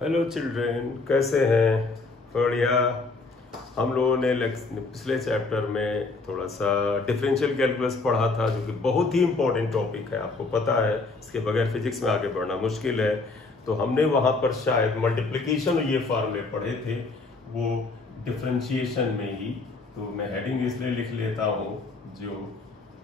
Hello children, कैसे हैं? बढ़िया। हम लोगों ने पिछले चैप्टर में थोड़ा सा डिफरेंशियल कैलकुलस पढ़ा था, जो कि बहुत ही इंपॉर्टेंट टॉपिक है। आपको पता है, इसके बगैर फिजिक्स में आगे बढ़ना मुश्किल है। तो हमने वहाँ पर शायद मल्टीप्लिकेशन और ये फार्मूले पढ़े थे, वो डिफरेंशिएशन में ही। तो मैं हेडिंग इसलिए लिख लेता हूँ, जो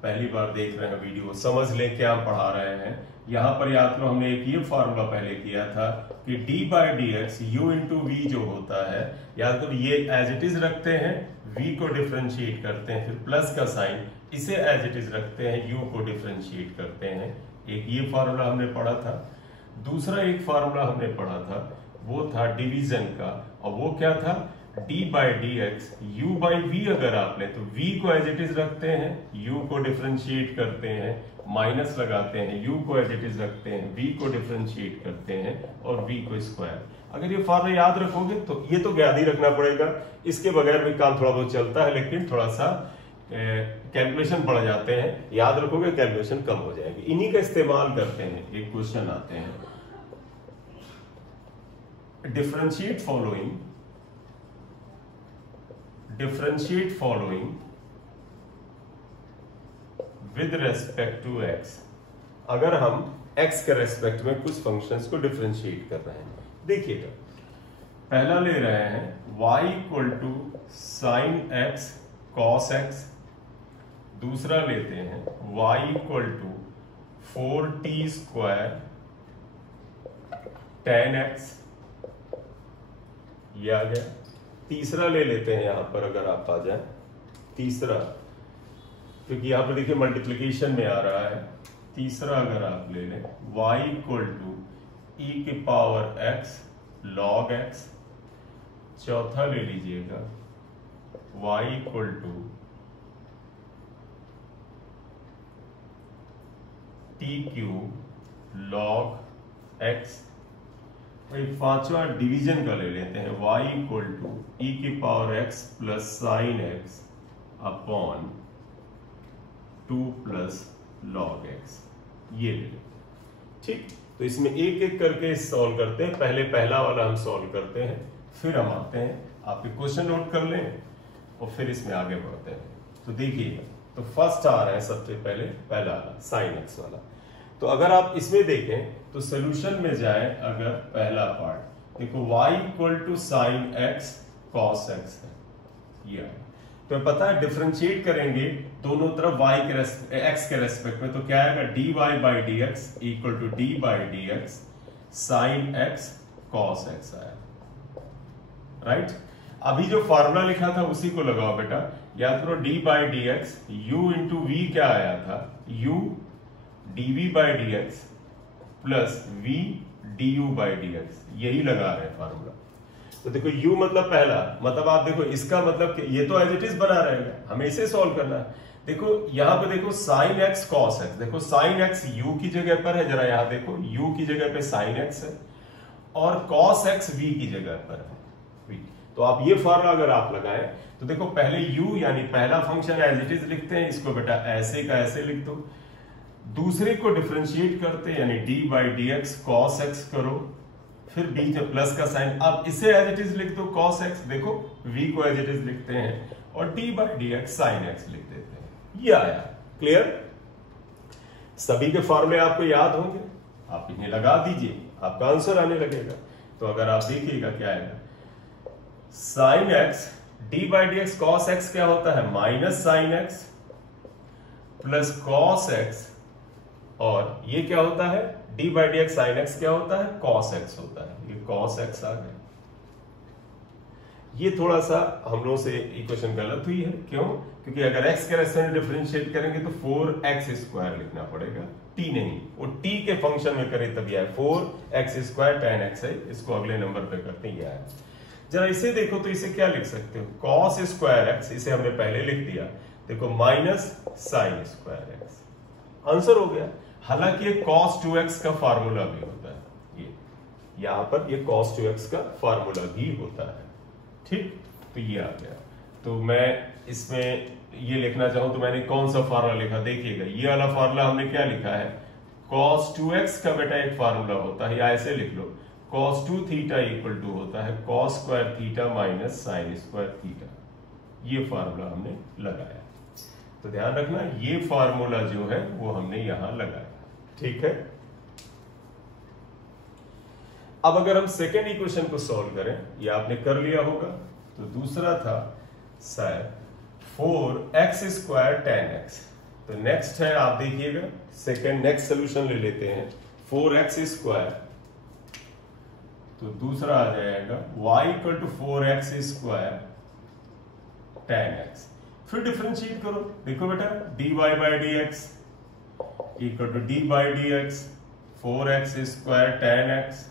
पहली बार देख रहे हैं वीडियो समझ लें क्या हम पढ़ा रहे हैं। यहाँ पर याद करो, हमने एक ये फार्मूला पहले किया था कि d by D x u into v जो होता है, याद करो ये एज इट इज रखते हैं, v को डिफ्रेंशिएट करते हैं, फिर प्लस का साइन, इसे एज इट इज रखते हैं, u को डिफ्रेंशिएट करते हैं। एक ये फार्मूला हमने पढ़ा था। दूसरा एक फार्मूला हमने पढ़ा था, वो था डिवीजन का, और वो क्या था? d by D x u by v अगर आप लें तो v को एज इट इज रखते हैं, u को डिफ्रेंशिएट करते हैं, माइनस लगाते हैं, u को एज इट इज रखते हैं, v को डिफ्रेंशिएट करते हैं और v को स्क्वायर। अगर ये फार्मूला याद रखोगे तो ये तो याद ही रखना पड़ेगा, इसके बगैर भी काम थोड़ा बहुत चलता है, लेकिन थोड़ा सा कैलकुलेशन बढ़ जाते हैं। याद रखोगे कैलकुलेशन कम हो जाएगी। इन्हीं का इस्तेमाल करते हैं। एक क्वेश्चन आते हैं, differentiate following with respect to x। अगर हम x के रेस्पेक्ट में कुछ फंक्शंस को डिफरेंशिएट कर रहे हैं, देखिएगा पहला ले रहे हैं y equal to sine x cos x. दूसरा लेते हैं y equal to 4t square tan x, ये आ गया। तीसरा ले लेते हैं, यहां पर अगर आप आ जाए तीसरा, क्योंकि यहां पर देखिए मल्टीप्लिकेशन में आ रहा है। तीसरा अगर आप ले लें y इक्वल टू ई की पावर x लॉग x। चौथा ले लीजिएगा y equal to t cube log x। भाई पांचवा डिवीजन का ले लेते हैं, y इक्वल टू ई की power x plus sign x upon 2 plus log x, ये ले। ठीक, तो इसमें एक एक करके सॉल्व करते हैं। पहले पहला वाला हम सॉल्व करते हैं, फिर हम आते हैं, आप एक क्वेश्चन नोट कर लें और फिर इसमें आगे बढ़ते हैं। तो देखिए, तो फर्स्ट आ रहा है सबसे पहले पहला वाला साइन एक्स वाला। तो अगर आप इसमें देखें तो सोल्यूशन में जाए, अगर पहला पार्ट देखो y equal to sine x cos x है, ये तो पता है डिफरेंशिएट करेंगे दोनों तरफ y के x के रेस्पेक्ट में, तो क्या आएगा? dy by D x equal to D by D x sine x cos x आया, राइट। अभी जो फार्मूला लिखा था उसी को लगाओ बेटा। याद करो d by D x u into v क्या आया था? u dv by D x plus v du by D x, यही लगा रहे हैं फार्मूला। तो देखो u मतलब पहला, मतलब आप देखो इसका मतलब कि ये तो एज इट इज बना रहेगा, हमें इसे सॉल्व करना है। देखो यहां पे देखो साइन एक्स कॉस एक्स, देखो साइन एक्स u की जगह पर है, जरा यहां देखो u की जगह पे साइन एक्स है और कॉस एक्स v की जगह पर है। तो आप ये फार्मूला अगर आप लगाएं तो देखो पहले u यानी पहला फंक्शन एज इट इज लिखते हैं, इसको बेटा ऐसे का ऐसे लिख दो। दूसरे को डिफरेंशिएट करते यानी d by D x cos x करो, फिर बीच में प्लस का साइन, अब इसे एज इट इज लिख दो कॉस एक्स, देखो v को एज इट इज लिखते हैं और d by D x sine x लिख देते हैं। ये आया। क्लियर? सभी के फॉर्मूले आपको याद होंगे, आप इन्हें लगा दीजिए, आपका आंसर आने लगेगा। तो अगर आप देखिएगा क्या आएगा, sine x d by D x cos x क्या होता है? Minus sine x plus cos x, और ये क्या होता है? d by D x sine x क्या होता है? कॉस एक्स होता है। ये कॉस एक्स आ गया। ये थोड़ा सा हम लोगों से इक्वेशन गलत हुई है, क्यों? क्योंकि अगर x के रेस्पेक्ट में डिफरेंशिएट करेंगे तो 4x स्क्वायर लिखना पड़ेगा, t नहीं। वो t के फंक्शन में करें तब यह 4x स्क्वायर tan x है। इसको अगले नंबर पे करते हैं, यह है। जरा इसे देखो तो इसे क्या लिख सकते हो? कॉस स्क्वायर x, इसे हमने पहले लिख दिया, देखो minus sine square x, answer हो गया। हालांकि ये cos 2x का फार्मूला भी होता है, ये यहां पर ये cos 2x का फार्मूला भी होता है। ठीक, तो ये आ गया। तो मैं इसमें ये लिखना चाहूं तो मैंने कौन सा फार्मूला लिखा? देखिएगा ये वाला फार्मूला हमने क्या लिखा है? cos 2x का बेटा एक फार्मूला होता है, या ऐसे लिख लो cos 2 थीटा इक्वल टू होता है cos square theta minus sine square theta. ये फार्मूला हमने लगाया, तो ध्यान रखना ये फार्मूला जो है वो हमने यहां लगाया, ठीक है। अब अगर हम सेकेंड इक्वेशन को सॉल्व करें, ये आपने कर लिया होगा, तो दूसरा था शायद 4x स्क्वायर tan x। तो नेक्स्ट है, आप देखिएगा सेकेंड नेक्स्ट सोल्यूशन ले लेते हैं 4x स्क्वायर, तो दूसरा आ जाएगा y equal to 4x square tan x। फिर डिफरेंशिएट करो, देखो बेटा dy by D x equal to D by D x 4x square tan x।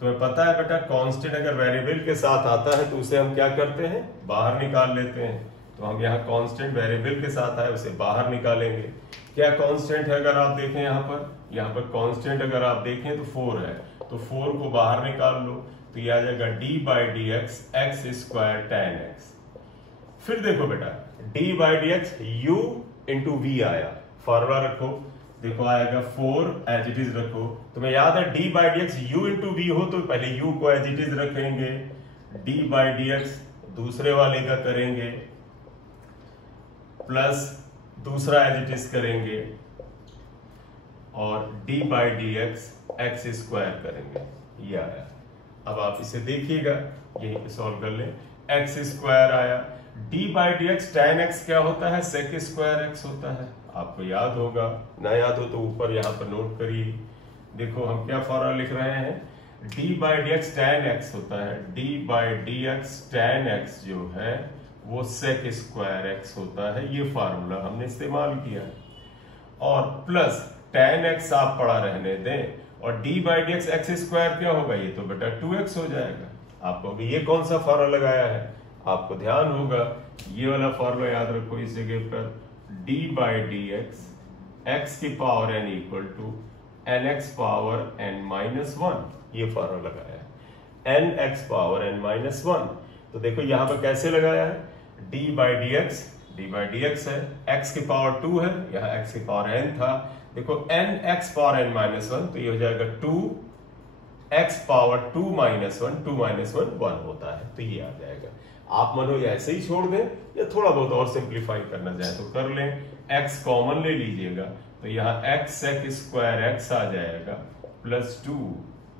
तुम्हें पता है बेटा कांस्टेंट अगर वेरिएबल के साथ आता है तो उसे हम क्या करते हैं, बाहर निकाल लेते हैं। तो हम यहाँ कांस्टेंट वेरिएबल के साथ आए उसे बाहर निकालेंगे। क्या कांस्टेंट है, अगर आप देखें यहाँ पर कांस्टेंट अगर आप देखें तो 4 है, तो 4 को बाहर निकाल लो, तो ये आ जाएगा d by D x x square tan x। फिर देखो बेटा d by D x u into v आया, फॉर्मूला रखो, देखो आएगा 4 एज इट इज रखो। तुम्हें याद है D by D x u into v हो तो पहले यू को एज इट इज रखेंगे, डी बाई डी एक्स दूसरे वाले का करेंगे प्लस दूसरा एज इट इज करेंगे और D by D x x square करेंगे, ये आया। अब आप इसे देखिएगा, यहीं पे सॉल्व कर लें, एक्स स्क्वायर आया, D by D x tan x क्या होता है, सेक स्क्वायर x होता है, आपको याद होगा, ना याद हो तो ऊपर यहाँ पर नोट करिए। देखो हम क्या फॉर्मूला लिख रहे हैं, D by D x tan x होता है, D by D x tan x जो है वो सेक स्क्वायर x होता है, ये फार्मूला हमने इस्तेमाल किया। और प्लस tan x आप पढ़ा रहने दें, और D by D x x square क्या होगा, ये तो बेटा 2x हो जाएगा। आपको अभी ये कौन सा फॉर्मूला लगाया है, आपको ध्यान होगा ये वाला फॉर्मूला याद रखो इस जगह पर, D by D x X की power n equal to N X power n minus 1, ये फॉर्मूला लगाया है, N X power n minus 1। तो देखो यहां पर कैसे लगाया है, डी बाई डी एक्स है, x की पावर 2 है, यहाँ x की पावर n था, देखो n x power n minus 1, तो ये हो जाएगा 2 x पावर 2 माइनस 1, 2 माइनस 1 1 होता है, तो ये आ जाएगा। आप मनो ये ऐसे ही छोड़ दें या थोड़ा बहुत और सिंप्लीफाई करना चाहे तो कर लें, x कॉमन ले लीजिएगा, तो यहाँ x सेक स्क्वायर x आ जाएगा प्लस 2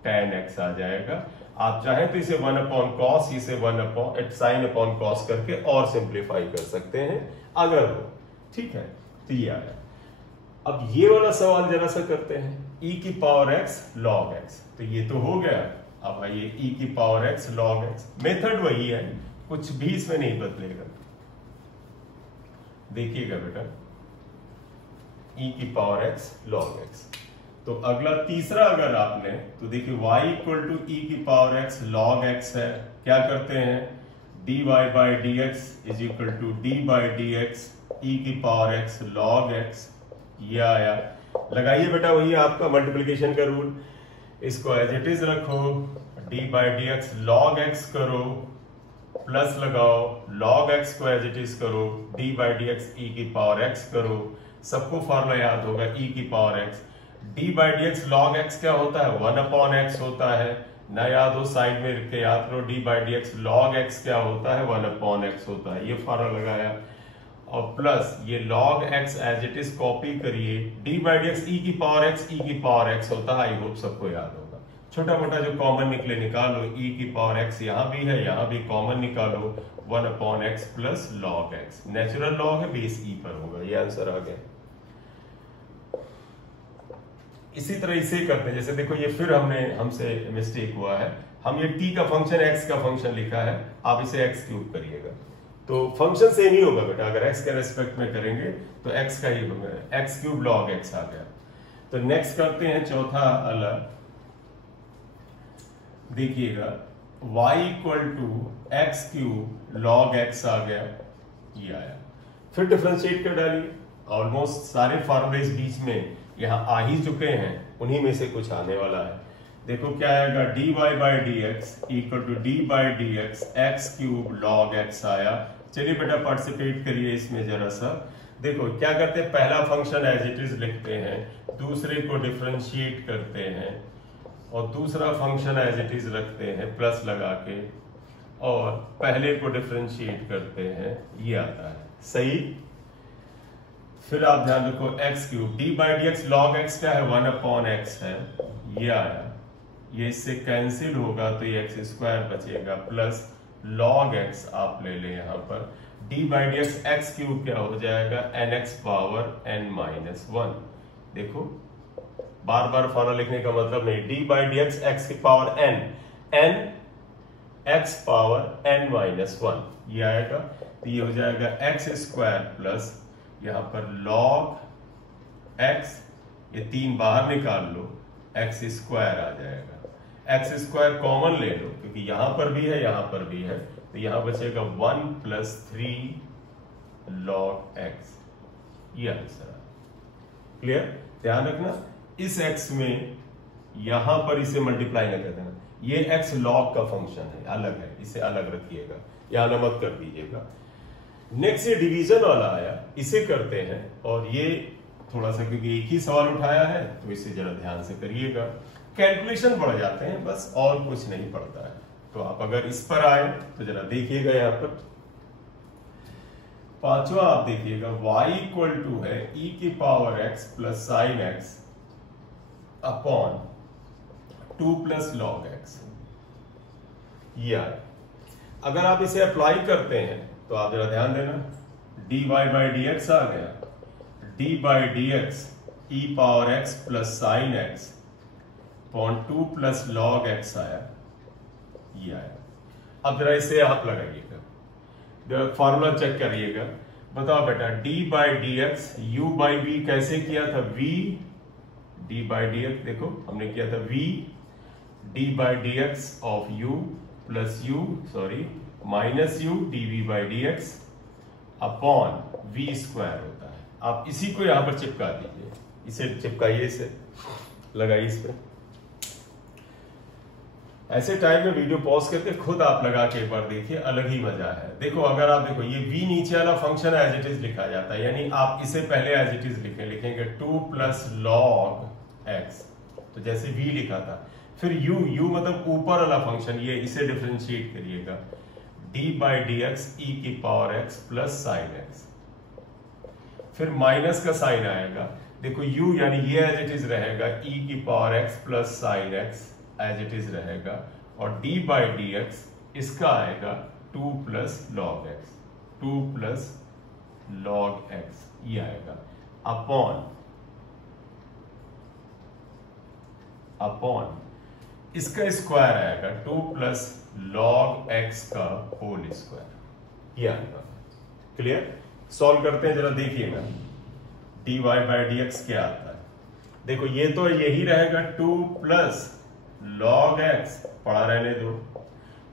tan x आ जाएगा। आप चाहे तो इसे 1 अपॉन कॉस, इसे 1 अपॉन साइन अपॉन कॉस करके और सिंप्लीफाई कर सकते हैं अगर हो, ठीक है। तो ये आया। अब ये वाला सवाल जरा सा करते हैं, e की पावर x log x, तो ये तो हो गया। अब आइए e की power x log x, method वही है, कुछ भी इसमें नहीं बदलेगा। देखिएगा बेटा e की पावर x log x, तो अगला तीसरा अगर आपने तो देखिए y इक्वल टू e की पावर x log x है, क्या करते हैं, dy by D x is equal to D by D x e की पावर x log x, ये आया। लगाइए बेटा वही आपका मल्टीप्लिकेशन का रूल, इसको एज इट इज रखो, D by D x log x करो, प्लस लगाओ log x को एज इट इज करो, D by D x e की पावर x करो, सबको फॉर्मूला याद होगा e की power x, D by D x log x क्या होता है, 1 अपॉन एक्स होता है, ना याद हो साइड में रख के याद करो, D by D x log x क्या होता है, 1 अपॉन एक्स होता है, ये फॉर्मूला लगाया। और प्लस ये log x as it is copy करिए, डी बाई डी एक्स ई की पावर x e की पावर x होता है, आई होप सबको याद होगा। छोटा मोटा जो कॉमन निकले निकालो, e की पावर x यहाँ भी है, यहाँ भी कॉमन निकालो, 1 upon x plus log x, natural log है, बेस e पर होगा, ये आंसर आ गया। इसी तरह इसे करते हैं, जैसे देखो ये फिर हमसे मिस्टेक हुआ है, हम ये t का फंक्शन x का फंक्शन लिखा है, आप इसे x क्यूब करिएगा, तो फंक्शन सेम ही होगा बेटा, अगर x के रेस्पेक्ट में करेंगे तो x का ही होगा, x क्यूब log x आ गया। तो नेक्स्ट करते हैं चौथा अलग, देखिएगा y इक्वल टू एक्स क्यूब log x आ गया, ये आया। फिर डिफरेंशिएट कर डालिए, ऑलमोस्ट सारे फॉर्मूले इस बीच में यहाँ आ ही चुके हैं, उन्हीं में से कुछ आने वाला है। देखो क्या आएगा, d y by D x equal to D by D x x cube log x आया। चलिए बेटा पार्टिसिपेट करिए इसमें जरा सा। देखो क्या करते हैं, पहला फंक्शन एज इट इज लिखते हैं, दूसरे को डिफरेंशिएट करते हैं और दूसरा फंक्शन एज इट इज रखते हैं प्लस लगा के, और पहले को डिफरेंशिएट करते हैं, ये आता है सही। फिर आप ध्यान रखो x cube D by D x log x क्या है 1/x है, ये आया, ये इससे कैंसिल होगा तो ये एक्स स्क्वायर बचेगा प्लस लॉग एक्स आप ले लें यहाँ पर D by D x x cube क्या हो जाएगा nx पावर n-1। देखो बार बार फॉर्मूला लिखने का मतलब नहीं, D by D x X की power n x power n-1 ये आएगा, तो ये हो जाएगा एक्स स्क्वायर प्लस यहां पर लॉग x, ये 3 बाहर निकाल लो, एक्स स्क्वायर आ जाएगा। एक्स स्क्वायर कॉमन ले लो क्योंकि यहां पर भी है यहां पर भी है, तो यहां बचेगा 1 + 3 log x, ये आंसर है। क्लियर? ध्यान रखना इस x में यहां पर इसे मल्टीप्लाई न कर देना, ये x log का फंक्शन है, अलग है, इसे अलग रखिएगा, यहां न मत कर दीजिएगा। नेक्स्ट ये डिवीजन वाला आया, इसे करते हैं, और ये थोड़ा सा क्योंकि एक ही सवाल उठाया है तो इसे जरा ध्यान से करिएगा, कैलकुलेशन बढ़ जाते हैं बस, और कुछ नहीं पड़ता है। तो आप अगर इस पर आए तो जरा देखिएगा, यहां पर पांचवा आप देखिएगा y = है e⁻x + sin x upon 2 + log x, ये आए। अगर आप इसे अप्लाई करते हैं तो आप जरा ध्यान देना, dy/dx आ गया, d/dx e⁻x + sin x upon 2 + log x आया, ये आया। अब जरा इसे आप लगाइएगा, फॉर्मूला चेक करिएगा, बताओ बेटा d/dx u/v कैसे किया था, v d/dx देखो हमने किया था v d/dx of u plus u minus u dv/dx upon v square होता है। आप इसी को यहां पर चिपका दीजिए, इसे चिपकाइए, इसे लगाइए इस पे। ऐसे टाइम में वीडियो पॉज करके खुद आप लगा के एक बार देखिए, अलग ही मजा है। देखो अगर आप देखो ये v नीचे वाला फंक्शन एज इट इज लिखा जाता है, यानी आप इसे पहले एज इट इज लिखेंगे 2 + log x, तो जैसे v लिखा था, फिर u मतलब ऊपर वाला फंक्शन, ये इसे डिफरेंशिएट करिएगा d/dx e⁻x + sin x, फिर माइनस का साइन आएगा, देखो u यानी ये एज इट इज रहेगा e⁻x + sin x as it is रहेगा, और d/dx इसका आएगा 2 + log x, 2 + log x ये आएगा अपॉन इसका स्क्वायर आएगा 2 + log x का होल स्क्वायर, ये आएगा। क्लियर? सॉल्व करते हैं, जरा देखिएगा dy/dx क्या आता है। देखो ये तो यही रहेगा 2 + log x, पढ़ा रहने दो,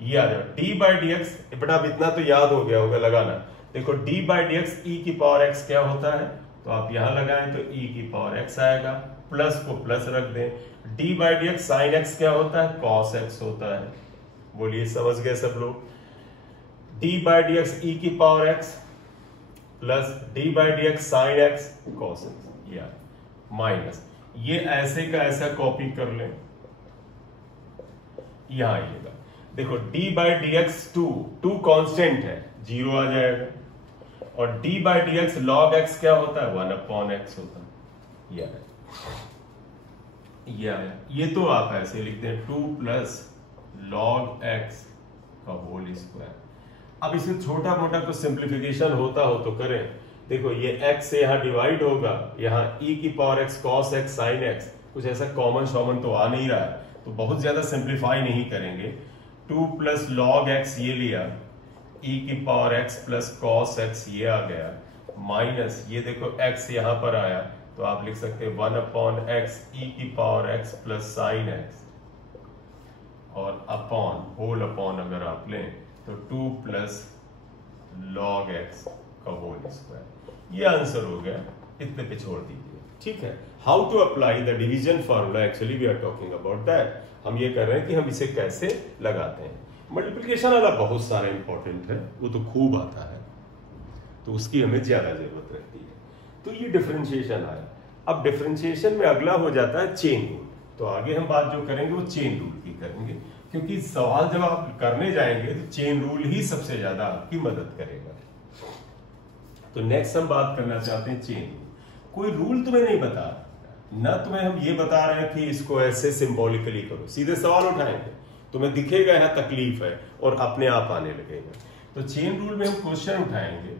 ये आ जाए d/dx, बेटा अब इतना तो याद हो गया होगा लगाना। देखो d/dx e⁻x क्या होता है, तो आप यहां लगाएं तो e⁻x आएगा, प्लस को प्लस रख दें। d/dx sin x क्या होता है, cos x होता है। बोलिए समझ गए सब लोग? d/dx e⁻x plus d/dx sin x cos x, या माइनस, ये ऐसे का ऐसा कॉपी कर लें, यहां आइएगा, देखो d/dx 2 कांस्टेंट है, 0 आ जाएगा, और d/dx log x क्या होता है, 1/x होता है, ये आया। ये तो आप ऐसे लिखते हैं 2 + log x का होल स्क्वायर। अब इसमें छोटा मोटा कुछ सिंप्लीफिकेशन होता हो तो करें। देखो ये x से यहां डिवाइड होगा, यहां e⁻x cos x sin x, कुछ ऐसा कॉमन शॉमन तो आ नहीं रहा है, तो बहुत ज्यादा सिंप्लीफाई नहीं करेंगे। 2 + log x ये लिया, e⁻x + cos x ये आ गया, माइनस ये देखो x यहां पर आया, तो आप लिख सकते हैं 1/x e⁻x + sin x, और होल अगर आप लें तो 2 + log x का होल स्क्वायर। ये आंसर हो गया, इतने पे छोड़ दीजिए, ठीक है। How to apply the division formula, actually we are talking about that. हम ये कर रहे हैं कि हम इसे कैसे लगाते हैं। मल्टीप्लिकेशन वाला बहुत सारा इंपॉर्टेंट है, वो तो खूब आता है, तो उसकी हमें ज्यादा जरूरत रहती है। तो ये डिफरेंशिएशन आया। अब डिफरेंशिएशन में अगला हो जाता है चेन रूल। तो आगे हम बात जो करेंगे वो चेन रूल की करेंगे, क्योंकि सवाल जब आप करने जाएंगे तो चेन रूल ही सबसे ज्यादा आपकी मदद करेगा। तो नेक्स्ट हम बात करना चाहते हैं चेन रूल। कोई रूल तुम्हें नहीं बता, ना तुम्हें हम ये बता रहे हैं कि इसको ऐसे सिंबॉलिकली करो, सीधे सवाल उठाएंगे, तुम्हें दिखेगा यहाँ तकलीफ है और अपने आप आने लगेगा। तो चेन रूल में हम क्वेश्चन उठाएंगे,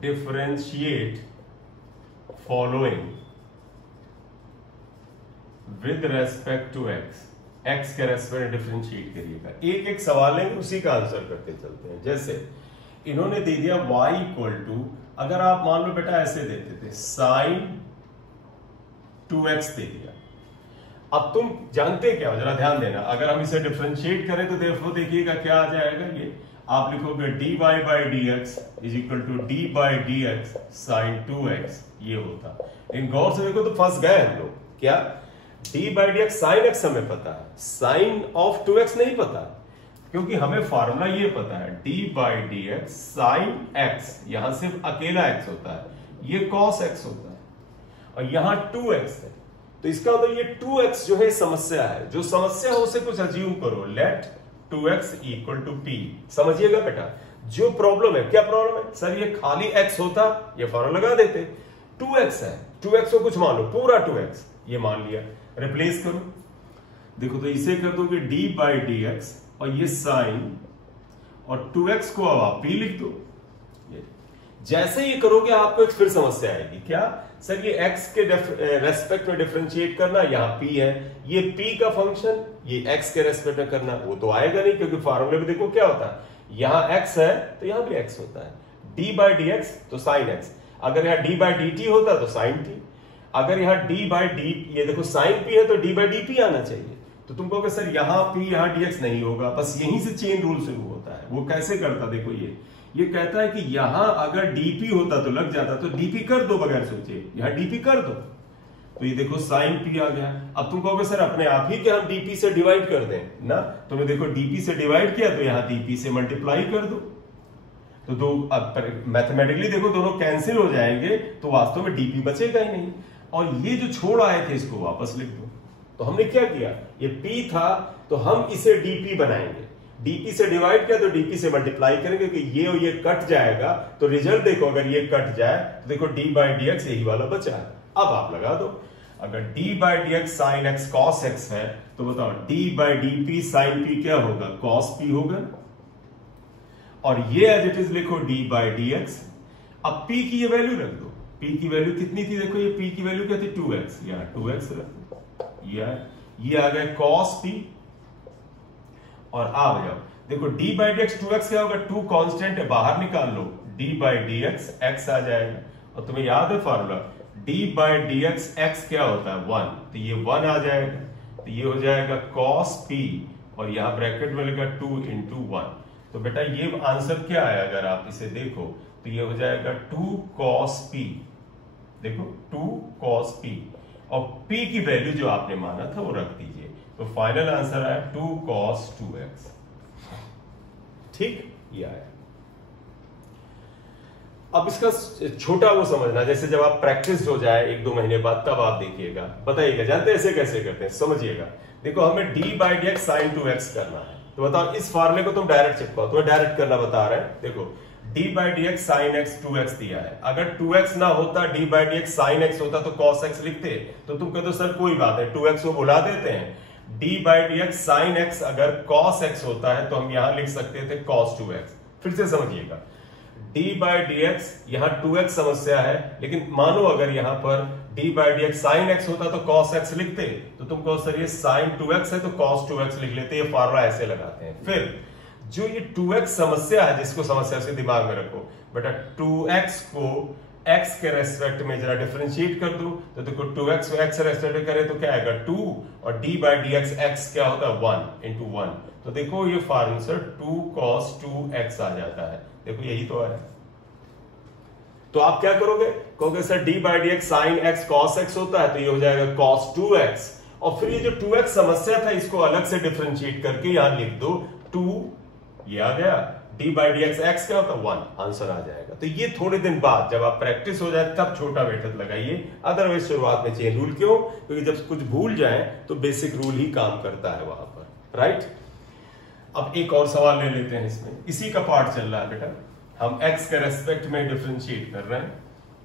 differentiate following with respect to x, x के रेस्पेक्ट डिफरेंशिएट करिएगा। एक एक सवाल लेंगे, उसी का आंसर करते चलते हैं। जैसे इन्होंने दे दिया y इक्वल टू, अगर आप मान लो बेटा ऐसे देते थे sin 2x दे दिया। अब तुम जानते क्या हो, जरा ध्यान देना, अगर हम इसे डिफरेंशिएट करें तो देखिएगा क्या आ जाएगा, ये आप लिखोगे dy by dx is equal to d by dx sin 2x, ये होता। इन गौर से देखो तो फंस गए हम लोग, क्या d by dx sin x हमें पता है, sin ऑफ 2x नहीं पता, क्योंकि हमें फार्मूला ये पता है d by dx sin x, यहां सिर्फ अकेला x होता है, ये cos x होता है, और यहां 2x है। तो इसका मतलब ये 2x जो है समस्या है, जो समस्या हो उसे कुछ अज्यूम करो, late 2x equal to p। समझिएगा बेटा, जो प्रॉब्लम है, क्या प्रॉब्लम है सर, ये खाली x होता ये फार्मूला लगा देते, 2x है, 2x को कुछ मान लो, पूरा 2x ये मान लिया, रिप्लेस करो, देखो तो इसे कर दोगे d बाई dx और ये साइन, और 2x को अब आप p लिख दो। जैसे ये करोगे आपको एक फिर समस्या आएगी, क्या सर ये x के रेस्पेक्ट में डिफरेंशिएट करना, यहाँ p है, ये p का फंक्शन ये x के रेस्पेक्ट में करना, वो तो आएगा नहीं, क्योंकि फार्मूले में देखो क्या होता है, यहाँ x है तो यहाँ भी x होता है, d बाई dx तो साइन x, अगर यहाँ d बाई dt होता तो साइन t, अगर यहाँ d बाई d, ये देखो साइन p है तो d बाई dp आना चाहिए। तो तुम कहोगे सर यहाँ p यहाँ dx नहीं होगा, बस यहीं से चेन रूल शुरू होता है। वो कैसे करता, देखो ये कहता है कि यहां अगर dp होता तो लग जाता, तो dp कर दो बगैर सोचे, यहां dp कर दो, तो ये देखो sin p आ गया। अब तुम कहोगे सर अपने आप ही कि हम dp से डिवाइड कर दें ना, तुमने देखो dp से डिवाइड किया तो यहां dp से मल्टीप्लाई कर दो, तो दो मैथमेटिकली देखो दोनों कैंसिल हो जाएंगे, तो वास्तव में dp बचेगा ही नहीं, और ये जो छोड़ आए थे इसको वापस लिख दो। तो हमने क्या किया, ये p था तो हम इसे dp बनाएंगे, dp से डिवाइड किया तो dp से मल्टीप्लाई करेंगे, क्योंकि ये और ये कट जाएगा, तो रिजल्ट देखो अगर ये कट जाए तो देखो d बाई dx यही वाला बचा है। अब आप लगा दो, अगर d by dx sin x cos x है तो बताओ d by dp sin p क्या होगा, cos p होगा, और ये एज इट इज लिखो d बाई dx। अब p की ये वैल्यू रख दो, p की वैल्यू कितनी थी, देखो ये p की वैल्यू क्या थी, 2x, यहाँ 2x रख दो, ये आ गया cos p, और आ जाओ देखो d बाई dx 2x क्या होगा, 2 कांस्टेंट है, बाहर निकाल लो, d बाई dx x आ जाएगा, और तुम्हें याद है formula d by dx x क्या होता है 1, तो ये 1 आ जाएगा, तो ये हो जाएगा cos p, और यहां ब्रैकेट में लिखा 2 इंटू 1। तो बेटा ये आंसर क्या है, अगर आप इसे देखो तो ये हो जाएगा 2 cos p, देखो 2 cos p, और p की वैल्यू जो आपने माना था वो रख दीजिए, तो फाइनल आंसर आया 2 cos 2x। ठीक, ये आया। अब इसका छोटा वो समझना, जैसे जब आप प्रैक्टिस हो जाए 1-2 महीने बाद, तब आप देखिएगा, बताइएगा जानते ऐसे कैसे करते हैं, समझिएगा। देखो हमें d by dx sin 2x करना है, तो बताओ इस फार्मूले को तुम डायरेक्ट चिपकाओ, तुम्हें डायरेक्ट करना बता रहे हैं। देखो d by dx sin x 2x दिया है, अगर 2x ना होता d by dx sin x होता तो cos x लिखते, तो तुम कहते हो सर कोई बात है 2x को भुला देते हैं, d by dx sin x अगर cos x होता है तो हम यहां लिख सकते थे cos 2x। फिर से समझिएगा, d बाई dx यहां 2x समस्या है, लेकिन मानो अगर यहां पर d by dx sin x होता तो cos x लिखते, तो तुम कहो सर ये sin 2x है तो cos 2x लिख लेते, ये फार्मूला ऐसे लगाते हैं। फिर जो ये 2x समस्या है, जिसको समस्या से दिमाग में रखो बेटा, 2x को x के रेस्पेक्ट में जरा डिफरेंशिएट कर दो, तो देखो 2x को x रेस्पेक्ट करे तो क्या आएगा 2, और d बाई dx x क्या होता है 1 इंटू 1, तो देखो ये फार्मूला सर 2 cos 2x आ जाता है, देखो यही तो है। तो आप क्या करोगे, कहोगे sir d by dx sin x cos x होता है, तो ये हो जाएगा cos 2x, और फिर ये जो 2x समस्या था इसको अलग से डिफरेंशिएट करके यहां लिख दो 2, ये आ गया D by D x, x क्या होता है 1, आंसर आ जाएगा। तो ये थोड़े दिन बाद जब आप प्रैक्टिस हो जाए तब छोटा मेथड लगाइए, अदरवाइज शुरुआत में चेन रूल। क्यों? क्योंकि जब कुछ भूल जाए तो बेसिक रूल ही काम करता है वहां पर, राइट। अब एक और सवाल ले लेते हैं, इसमें इसी का पार्ट चल रहा है बेटा, हम x के रेस्पेक्ट में डिफरेंशिएट कर रहे हैं।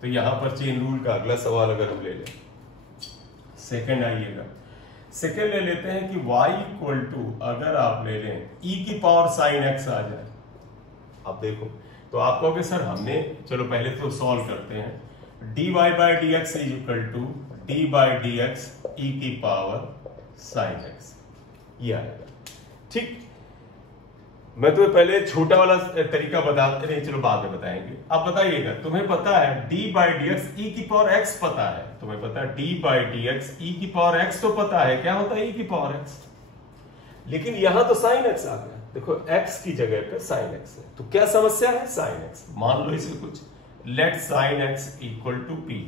तो यहां पर चेन रूल का अगला सवाल अगर हम ले लें, सेकंड आइएगा, सेकंड ले लेते हैं कि y इक्वल टू, अगर आप ले लें e की पावर साइन x आ जाए। अब देखो, तो आप कहोगे सर हमने, चलो पहले तो सॉल्व करते हैं। dy by D x is equal to D by D x ई की पावर साइन x, ये आएगा। ठीक, मैं तुम्हें पहले छोटा वाला तरीका बताते नहीं, चलो बाद में बताएंगे। आप बताइएगा, तुम्हें पता है d बाई डी एक्स ई की पावर x पता है, तुम्हें पता है d बाई डी एक्स ई की पावर x तो पता है, क्या होता है e की पावर x, लेकिन यहां तो साइन x आ गया। देखो x की जगह पे साइन x है, तो क्या समस्या है? Sine x। मान लो इसे कुछ, let sine x equal to p।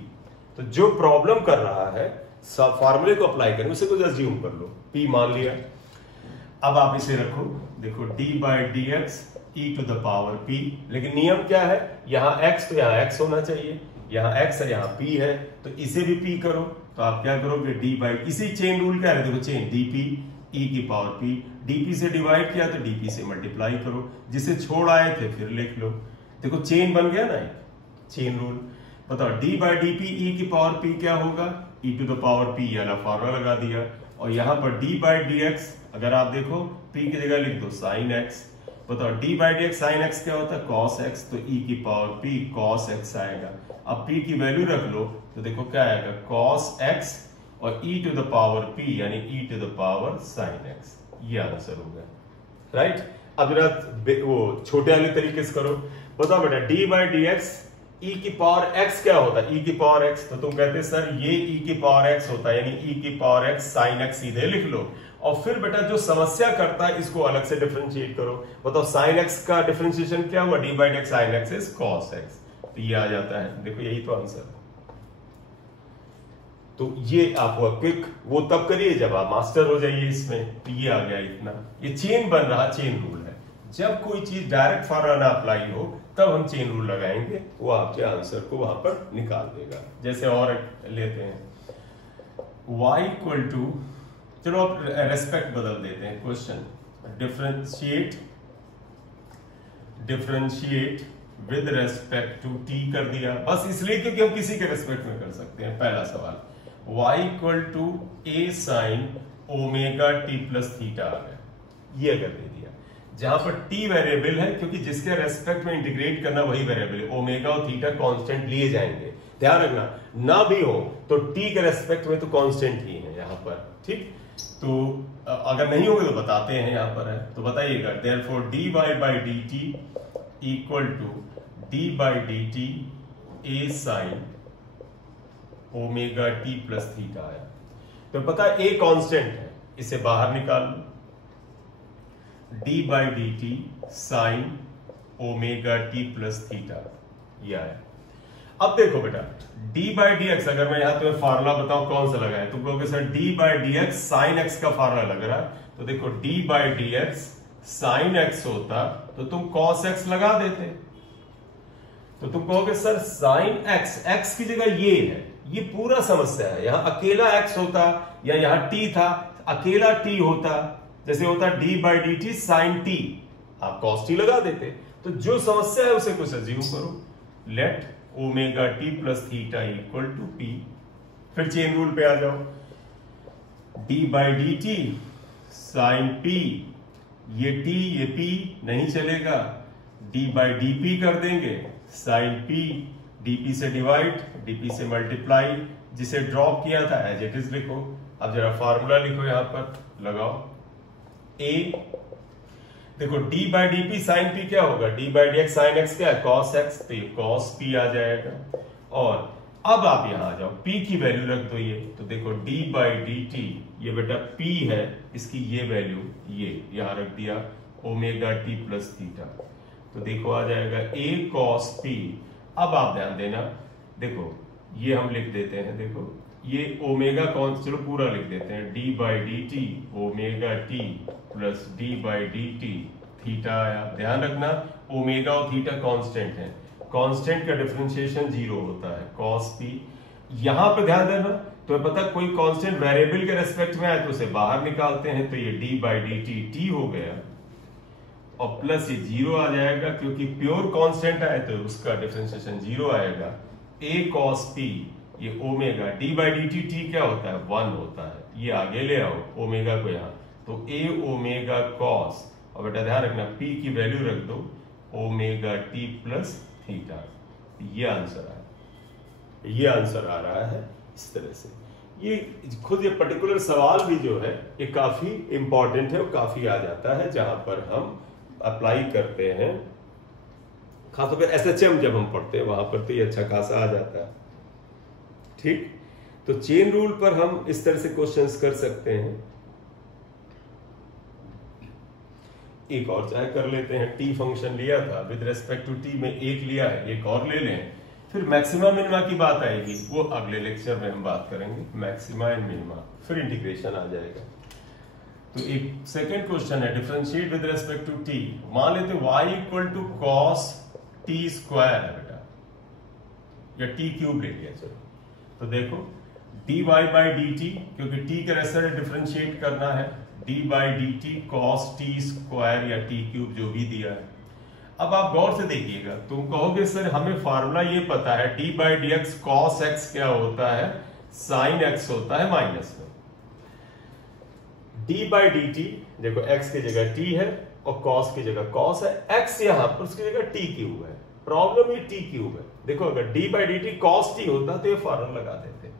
तो जो प्रॉब्लम कर रहा है फॉर्मूले को अप्लाई करें, उसे कुछ अज्यूम कर लो, p मान लिया। अब आप इसे रखो, देखो d by D x e to the power p, लेकिन नियम क्या है? यहां x तो यहां x होना चाहिए, यहां x है यहां p है, तो इसे भी p करो। तो आप क्या करोगे? d बाई, इसी चेन रूल क्या है, देखो चेन dp e की पावर p, dp से डिवाइड किया तो dp से मल्टीप्लाई करो, जिसे छोड़ आए थे फिर लिख लो। देखो चेन बन गया ना, एक चेन रूल। बताओ d by d p e की पावर p क्या होगा? e to the power p, याला फॉर्मूला लगा दिया। और यहां पर d बाई डी एक्स, अगर आप देखो p की जगह लिख दो साइन x। बताओ d by D x sine x क्या होता है? cos x, तो e की पावर p cos x आएगा। अब p की वैल्यू रख लो तो देखो क्या आएगा? cos x और e to the power p, यानी e to the power sine x, ये आंसर हो गया, राइट। अब जरा वो छोटे वाले तरीके से करो। बताओ बेटा, d by D x e की पावर x क्या होता है? e की पावर x, तो तुम कहते सर ये e की पावर x होता है, यानी e की पावर x साइन x सीधे लिख लो। और फिर बेटा जो समस्या करता है इसको अलग से डिफरेंशिएट करो। बताओ साइन x का डिफरेंशिएशन क्या हुआ? d by D x sine x is cos x, तो ये आ जाता है। देखो यही तो आंसर है। तो ये आप हुआ क्विक, वो तब करिए जब आप मास्टर हो जाइए इसमें। तो ये आ गया इतना, ये चेन बन रहा, चेन रूल है। जब कोई चीज डायरेक्ट फॉर्मूला ना अप्लाई हो तब हम चेन रूल लगाएंगे, वो आपके आंसर को वहां पर निकाल देगा। जैसे और लेते हैं y इक्वल टू, चलो आप रेस्पेक्ट बदल देते हैं, question differentiate with respect to t कर दिया, बस इसलिए क्योंकि हम किसी के रेस्पेक्ट में कर सकते हैं। पहला सवाल y equal to a sine omega t plus theta आ गया, ये अगर दे दिया, जहां पर t वेरिएबल है, क्योंकि जिसके रेस्पेक्ट में इंटीग्रेट करना वही वेरिएबल है, ओमेगा और थीटा कांस्टेंट लिए जाएंगे। ध्यान रखना, ना भी हो तो t के रेस्पेक्ट में तो कांस्टेंट ही है यहां पर, ठीक। तो अगर नहीं होगा तो बताते हैं, यहां पर है तो बताइएगा। Therefore dy by D t equal to d by D t a sine omega t plus theta आया। तो पता है a कांस्टेंट है, इसे बाहर निकाल लो, d by D T sign omega t plus theta, यह आया। अब देखो बेटा, d बाई डी एक्स, अगर मैं यहां तुम्हें फार्मूला बताऊं कौन सा लगा है, तुम कहोगे sir d by D x sine x का फार्मूला लग रहा है। तो देखो d by D x sine x होता तो तुम cos x लगा देते, तो तुम कहोगे सर साइन x, x की जगह ये है, ये पूरा समस्या है। यहां अकेला x होता या यहां t था, अकेला t होता, जैसे होता d by D T sine t, आप cos t लगा देते। तो जो समस्या है उसे कुछ अज्यूम करो, let omega t plus theta equal to p। फिर चेन रूल पे आ जाओ, d बाई डी टी साइन p, ये t ये p नहीं चलेगा, d बाई डी पी कर देंगे, साइन p, dp से डिवाइड, dp से मल्टीप्लाई, जिसे ड्रॉप किया था एज इट इज लिखो। अब जरा फार्मूला लिखो, यहां पर लगाओ a, देखो d by d p sine p क्या होगा? d by D x sine x क्या है? cos x, तो ये cos p आ जाएगा। और अब आप यहां आ जाओ, p की वैल्यू रख दो ये, तो देखो d बाई डी टी, ये बेटा p है, इसकी ये वैल्यू ये यहां रख दिया, ओमेगा t प्लस थीटा, तो देखो आ जाएगा a cos p। अब आप ध्यान देना, देखो ये हम लिख देते हैं, देखो ये ओमेगा कौन, चलो पूरा लिख देते हैं, d by D T omega t plus d by D T theta आया। ध्यान रखना ओमेगा और थीटा कांस्टेंट है, कांस्टेंट का डिफरेंशिएशन 0 होता है, cos p। यहां पर ध्यान देना, तो पता कोई कांस्टेंट वेरिएबल के रेस्पेक्ट में आए तो उसे बाहर निकालते हैं, तो ये d by D T T हो गया और प्लस ये 0 आ जाएगा, क्योंकि प्योर कांस्टेंट आए तो उसका डिफरेंशिएशन 0 आएगा। a cos p ये omega d by D T T क्या होता है 1 होता है, ये आगे ले आओ ओमेगा को यहाँ, तो a ओमेगा cos, और बेटा ध्यान रखना p की वैल्यू रख दो ओमेगा t प्लस थीटा। ये आंसर आया, ये आंसर आ रहा है इस तरह से। ये खुद ये पर्टिकुलर सवाल भी जो है ये काफी इंपॉर्टेंट है और काफी आ जाता है जहां पर हम अप्लाई करते हैं, खासतौर पर एसएचएम जब हम पढ़ते हैं वहां पर तो ये अच्छा खासा आ जाता है। ठीक, तो चेन रूल पर हम इस तरह से क्वेश्चंस कर सकते हैं। एक और चाहे कर लेते हैं, टी फंक्शन लिया था विद रेस्पेक्ट टू टी में एक लिया है, एक और ले लें, फिर मैक्सिमा मिनिमा की बात आएगी, वो अगले लेक्चर में हम बात करेंगे, मैक्सिमा एंड मिनिमा, फिर इंटीग्रेशन आ जाएगा। तो एक सेकंड क्वेश्चन है, differentiate with respect to t, मान लेते y equal to cos t square है बेटा, या टी क्यूब ले लिया, चलो तो देखो dy बाई डी टी, क्योंकि t के रेस्पेक्ट डिफरेंशिएट करना है, d by D T cos t square या टी क्यूब जो भी दिया है। अब आप गौर से देखिएगा, तुम कहोगे सर हमें फार्मूला ये पता है d by D x cos x क्या होता है, साइन एक्स होता है माइनस में। d बाई डी टी देखो x की जगह t है और cos की जगह cos है, x यहां पर उसकी जगह t क्यूब है, प्रॉब्लम ये t क्यूब है। देखो अगर d by D T cos t होता तो ये फॉर्मूला लगा देते।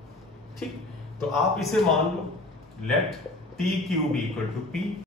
ठीक, तो आप इसे मान लो, let t cube equal to p।